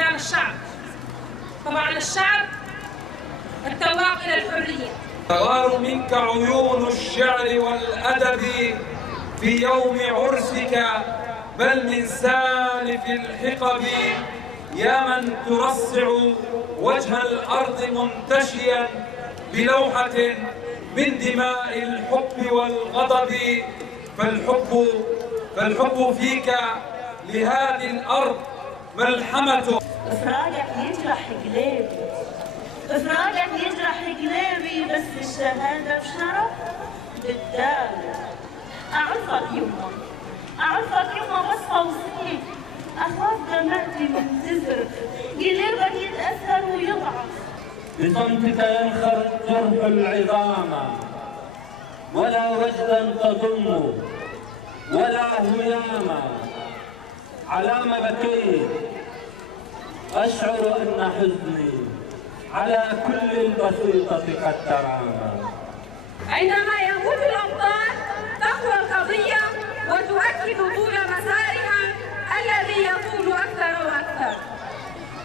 أحزان الشعب. طبعا الشعب التواق إلى الحرية. تغار منك عيون الشعر والأدب في يوم عرسك، بل من سالف الحقب، يا من ترصع وجه الأرض منتشيا بلوحة من دماء الحب والغضب. فالحب فيك لهذه الأرض ملحمة. إفراجك يجرح قلبي، إفراجك يجرح قلبي، بس الشهادة بشرف بالدار. أعرفك يما، أعرفك يما، بس أوصيك أخاف دمعتي من تزرق، قلبك يتأثر ويضعف. بصمتك ينخر جرح العظام، ولا وجدا تضم ولا هياما. على ما بكيت أشعر أن حزني على كل البسيطة قد ترامى. عندما يموت الأبطال تقوى القضية وتؤكد طول مسارها الذي يطول أكثر وأكثر.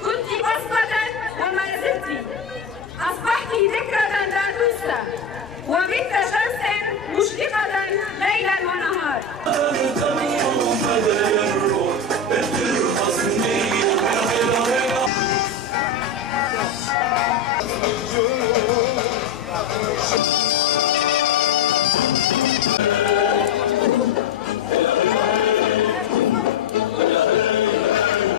كنت بصمة وما زلت، أصبحت ذكرى لا تنسى.